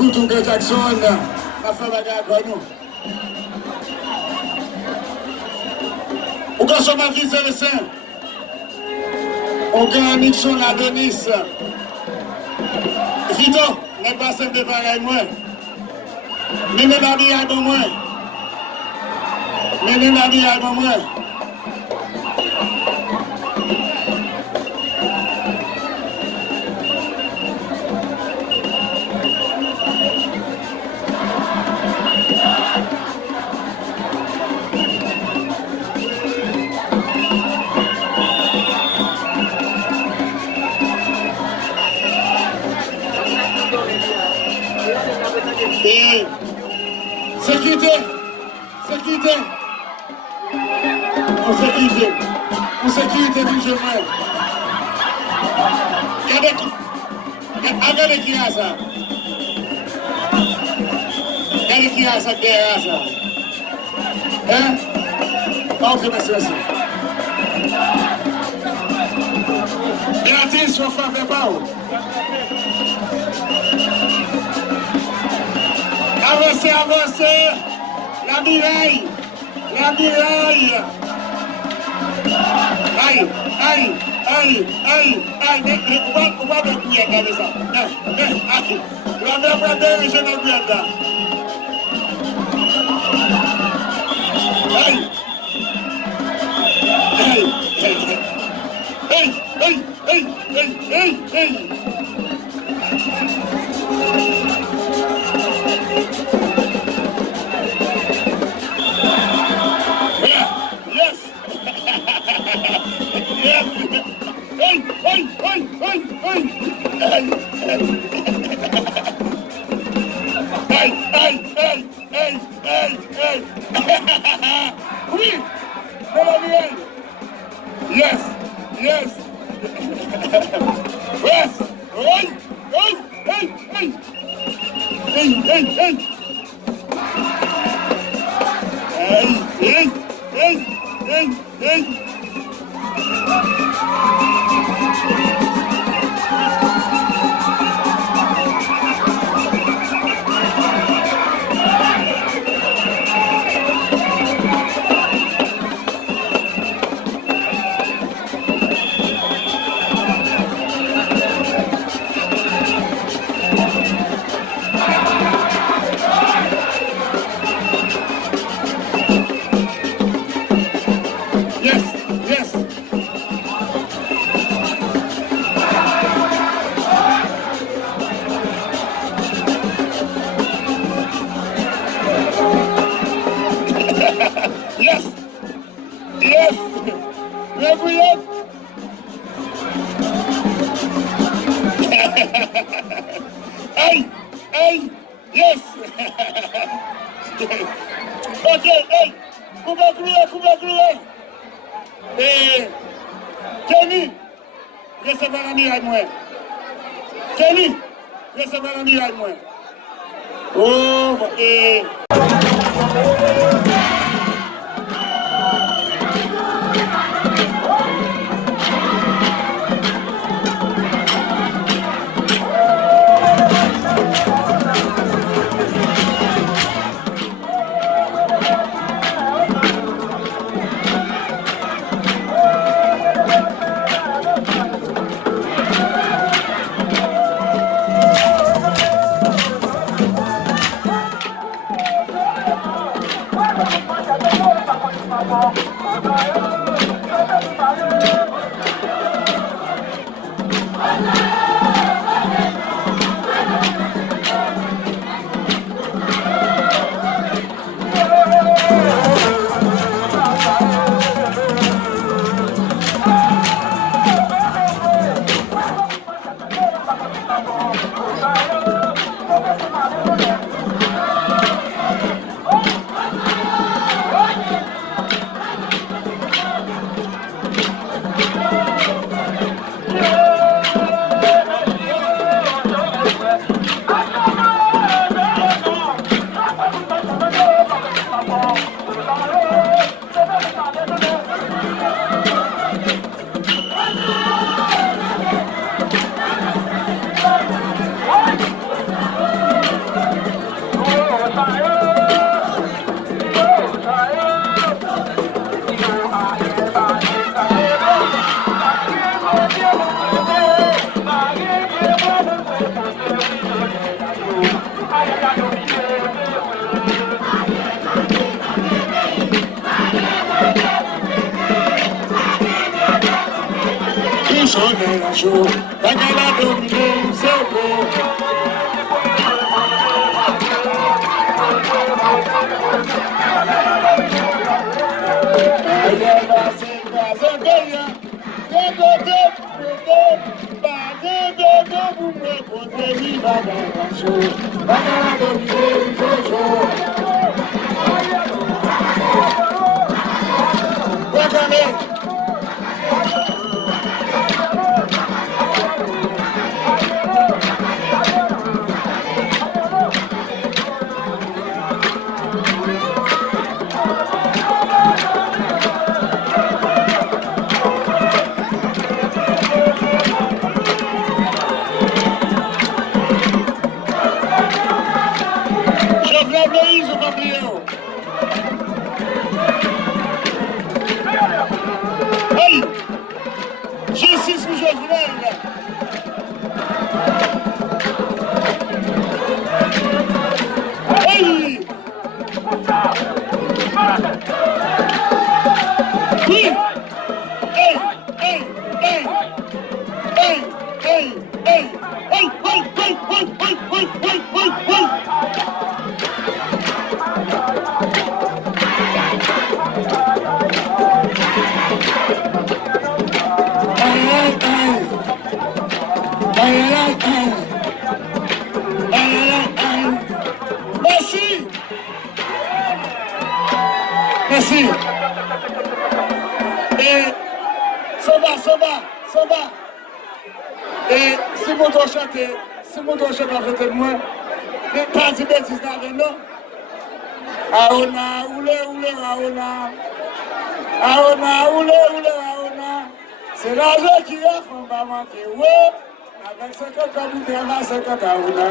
Écoute, on gagne Jackson, la femme a gagné nous. On gagne ma vie, c'est le saint. On gagne Nixon, Adonis. Vito, n'est pas simple de pareil, moi. Mene la vie à moi. Mene la vie à moi. Et sécurité, sécurité, en sécurité du chemin. Regardez qui a ça. Regardez qui a ça derrière ça. Hein? Ok, merci, merci. Béatrice, on fait pas où? Avancez, avancez. LAMIRAY. LAMIRAY. Aïe, aïe, aïe, aïe, aïe. Mais on va me couiller, regardez ça. Aïe. La mère va me je ne couille pas. Aïe. Aïe, aïe, aïe, aïe, aïe, aïe, aïe. Oui, LAMIRAY. Yes, yes. Yes. Hey, hey, hey, hey. Hey, hey, hey. Hey, hey, hey, hey, hey. Hey, hey, yes. Ok, hey, coupe clouer. Et Kenny, recevez LAMIRAY moi. Kenny, recevez LAMIRAY moi. Oh, et... soleil à chaud, la gueule a dominé le cerveau. Elle va s'écraser bien, des côtés, vous me posez, il va dans la chaud, la gueule a dominé le cerveau. Regardez. Hey, justice pour Jovenel. Hey, oui. Hey, hey, hey, hey, hey, hey, hey, merci. Merci. Et ça va. Et si vous doit chanter, à côté de moi, mais pas de bêtises dans le nom. Aona, oulé, aona. Aona, oulé, aona. C'est l'argent qui a fait pas manquer. Ouais, avec 50 ans, vous avez 50 aona.